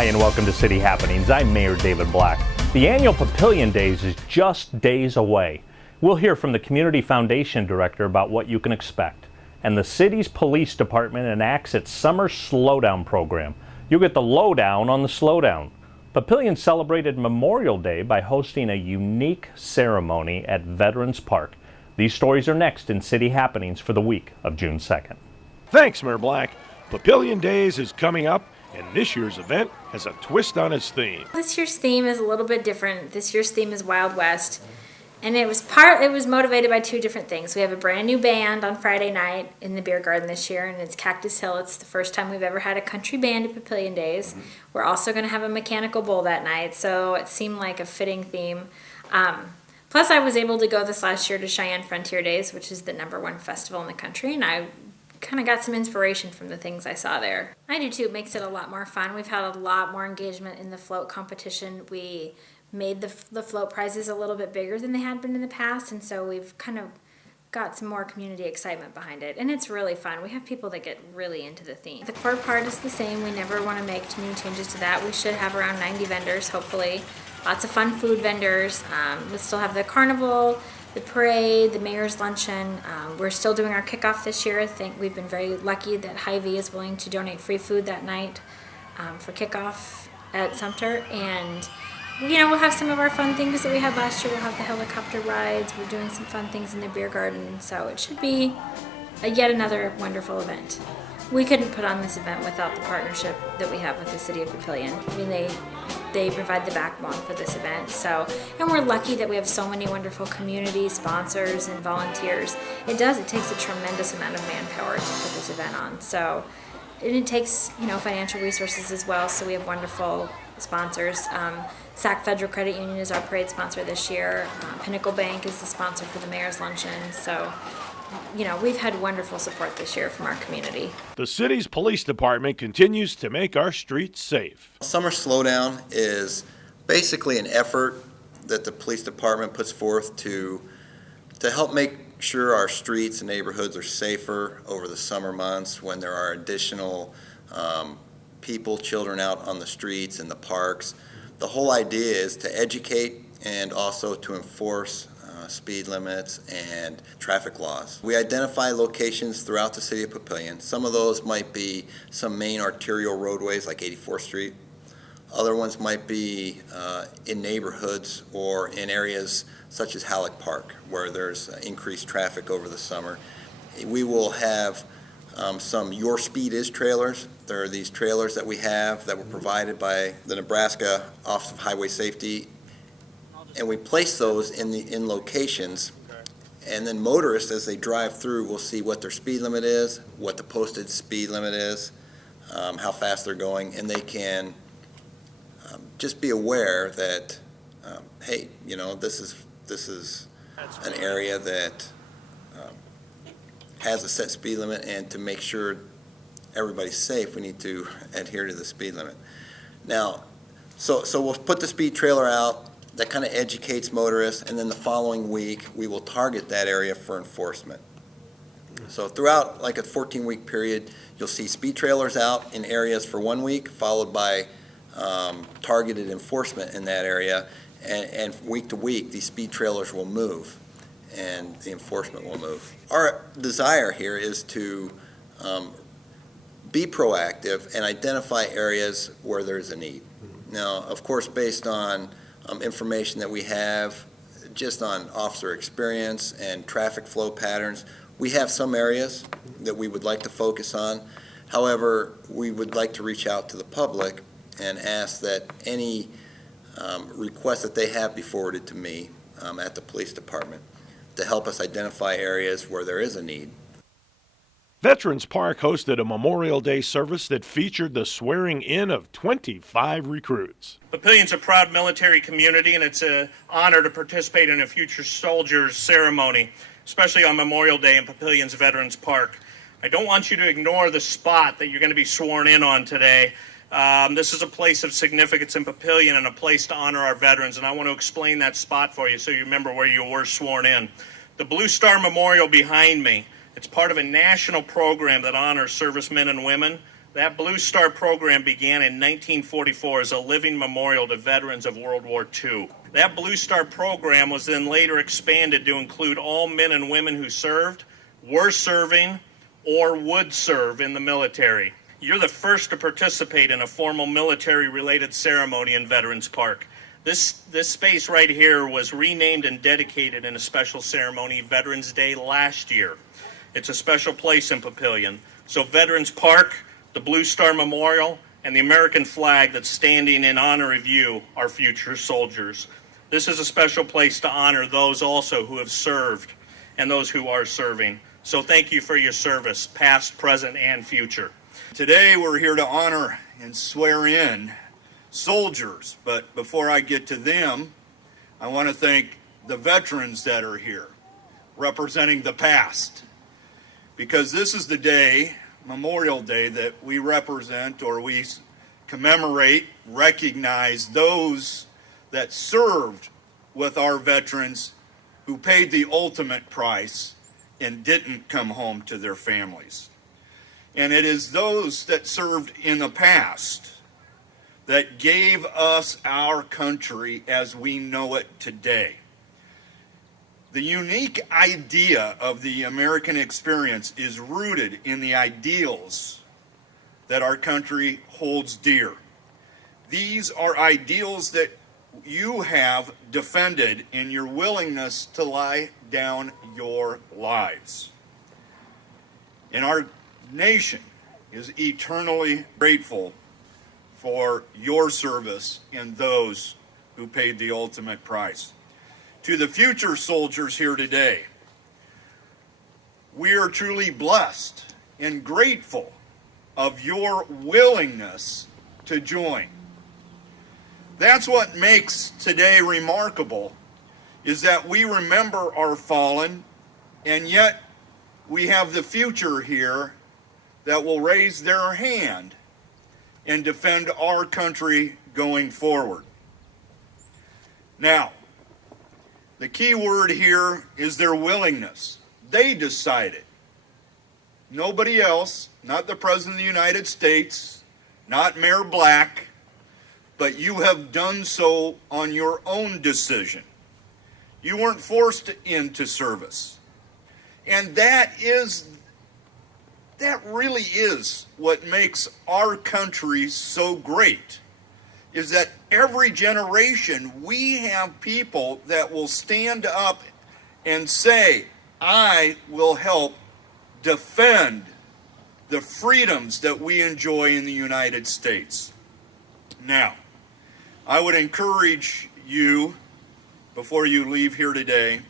Hi, and welcome to City Happenings. I'm Mayor David Black. The annual Papillion Days is just days away. We'll hear from the Community Foundation Director about what you can expect. And the city's police department enacts its summer slowdown program. You'll get the lowdown on the slowdown. Papillion celebrated Memorial Day by hosting a unique ceremony at Veterans Park. These stories are next in City Happenings for the week of June 2nd. Thanks, Mayor Black. Papillion Days is coming up, and this year's event has a twist on its theme. This year's theme is a little bit different. This year's theme is Wild West. And it was motivated by two different things. We have a brand new band on Friday night in the beer garden this year, and it's Cactus Hill. It's the first time we've ever had a country band at Papillion Days. We're also going to have a mechanical bull that night, so it seemed like a fitting theme. Plus, I was able to go this last year to Cheyenne Frontier Days, which is the #1 festival in the country, and I kind of got some inspiration from the things I saw there. I do too. It makes it a lot more fun. We've had a lot more engagement in the float competition. We made the float prizes a little bit bigger than they had been in the past, and so we've kind of got some more community excitement behind it, and it's really fun. We have people that get really into the theme. The core part is the same. We never want to make too many changes to that. We should have around 90 vendors, hopefully. Lots of fun food vendors. We still have the carnival, the parade, the mayor's luncheon. We're still doing our kickoff this year. I think we've been very lucky that Hy-Vee is willing to donate free food that night for kickoff at Sumter. And we'll have some of our fun things that we had last year. We'll have the helicopter rides. We're doing some fun things in the beer garden. So it should be yet another wonderful event. We couldn't put on this event without the partnership that we have with the City of Papillion. I mean, they provide the backbone for this event. So, and we're lucky that we have so many wonderful community sponsors and volunteers. It takes a tremendous amount of manpower to put this event on. So, and it takes, financial resources as well. So we have wonderful sponsors. SAC Federal Credit Union is our parade sponsor this year. Pinnacle Bank is the sponsor for the Mayor's Luncheon. So, we've had wonderful support this year from our community. The city's police department continues to make our streets safe. Summer Slowdown is basically an effort that the police department puts forth to help make sure our streets and neighborhoods are safer over the summer months when there are additional children out on the streets and the parks. The whole idea is to educate and also to enforce speed limits and traffic laws. We identify locations throughout the city of Papillion. Some of those might be some main arterial roadways like 84th Street. Other ones might be in neighborhoods or in areas such as Halleck Park where there's increased traffic over the summer. We will have some Your Speed Is trailers. There are these trailers that we have that were provided by the Nebraska Office of Highway Safety, and we place those in locations, and then motorists as they drive through will see what their speed limit is, what the posted speed limit is, how fast they're going, and they can just be aware that hey, this is an area that has a set speed limit, and to make sure everybody's safe, we need to adhere to the speed limit. Now, so we'll put the speed trailer out. That kind of educates motorists, and then the following week we will target that area for enforcement. So throughout like a 14-week period, you'll see speed trailers out in areas for 1 week, followed by targeted enforcement in that area, and week to week these speed trailers will move and the enforcement will move. Our desire here is to be proactive and identify areas where there's a need. Now, of course, based on information that we have just on officer experience and traffic flow patterns, we have some areas that we would like to focus on. However, we would like to reach out to the public and ask that any requests that they have be forwarded to me at the police department to help us identify areas where there is a need. Veterans Park hosted a Memorial Day service that featured the swearing in of 25 recruits. Papillion's a proud military community, and it's an honor to participate in a future soldiers ceremony, especially on Memorial Day in Papillion's Veterans Park. I don't want you to ignore the spot that you're going to be sworn in on today. This is a place of significance in Papillion and a place to honor our veterans, and I want to explain that spot for you so you remember where you were sworn in. The Blue Star Memorial behind me, it's part of a national program that honors servicemen and women That Blue Star program began in 1944 as a living memorial to veterans of World War II. That Blue Star program was then later expanded to include all men and women who served, were serving, or would serve in the military. You're the first to participate in a formal military-related ceremony in Veterans Park. This space right here was renamed and dedicated in a special ceremony, Veterans Day last year. It's a special place in Papillion. So Veterans Park, the Blue Star Memorial, and the American flag that's standing in honor of you, our future soldiers. This is a special place to honor those also who have served and those who are serving. So thank you for your service, past, present, and future. Today we're here to honor and swear in soldiers, but before I get to them, I want to thank the veterans that are here, representing the past, because this is the day, Memorial Day, that we represent or we commemorate, recognize those that served with our veterans who paid the ultimate price and didn't come home to their families. And it is those that served in the past that gave us our country as we know it today. The unique idea of the American experience is rooted in the ideals that our country holds dear. These are ideals that you have defended in your willingness to lay down your lives. And our nation is eternally grateful for your service and those who paid the ultimate price. To the future soldiers here today, we are truly blessed and grateful of your willingness to join. That's what makes today remarkable, is that we remember our fallen, and yet we have the future here that will raise their hand and defend our country going forward. Now, the key word here is their willingness. They decided. Nobody else, not the President of the United States, not Mayor Black, but you have done so on your own decision. You weren't forced into service. And that really is what makes our country so great, is that every generation we have people that will stand up and say, I will help defend the freedoms that we enjoy in the United States. Now, I would encourage you, before you leave here today,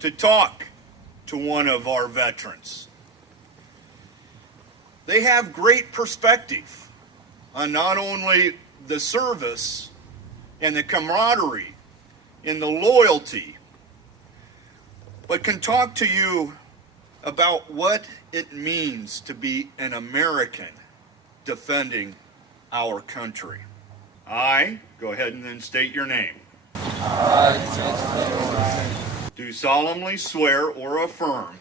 to talk to one of our veterans. They have great perspective on not only the service and the camaraderie and the loyalty, but can talk to you about what it means to be an American defending our country. I, go ahead and then state your name. Do solemnly swear or affirm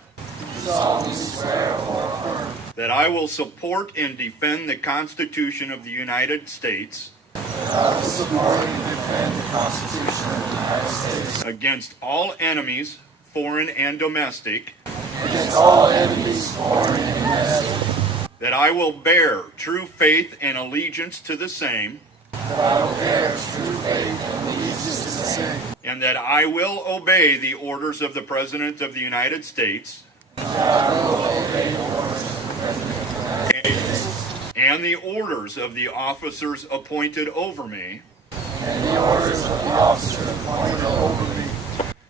that I will support and defend the Constitution of the United States against all enemies, foreign and domestic, that I will bear true faith and allegiance to the same, and that I will obey the orders of the President of the United States and the orders of the officers appointed over me,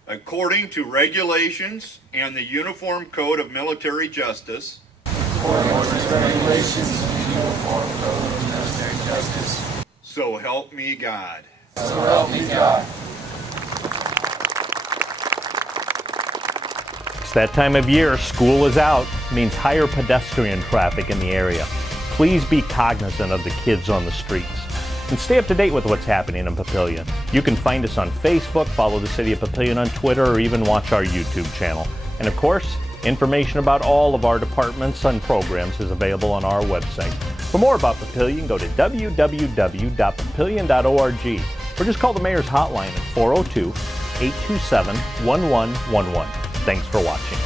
according to regulations and the Uniform Code of Military Justice, so help me God. It's that time of year. School is out. Means higher pedestrian traffic in the area. Please be cognizant of the kids on the streets. And stay up to date with what's happening in Papillion. You can find us on Facebook, follow the City of Papillion on Twitter, or even watch our YouTube channel. And of course, Information about all of our departments and programs is available on our website. For more about Papillion, go to www.papillion.org or just call the Mayor's Hotline at 402-827-1111. Thanks for watching.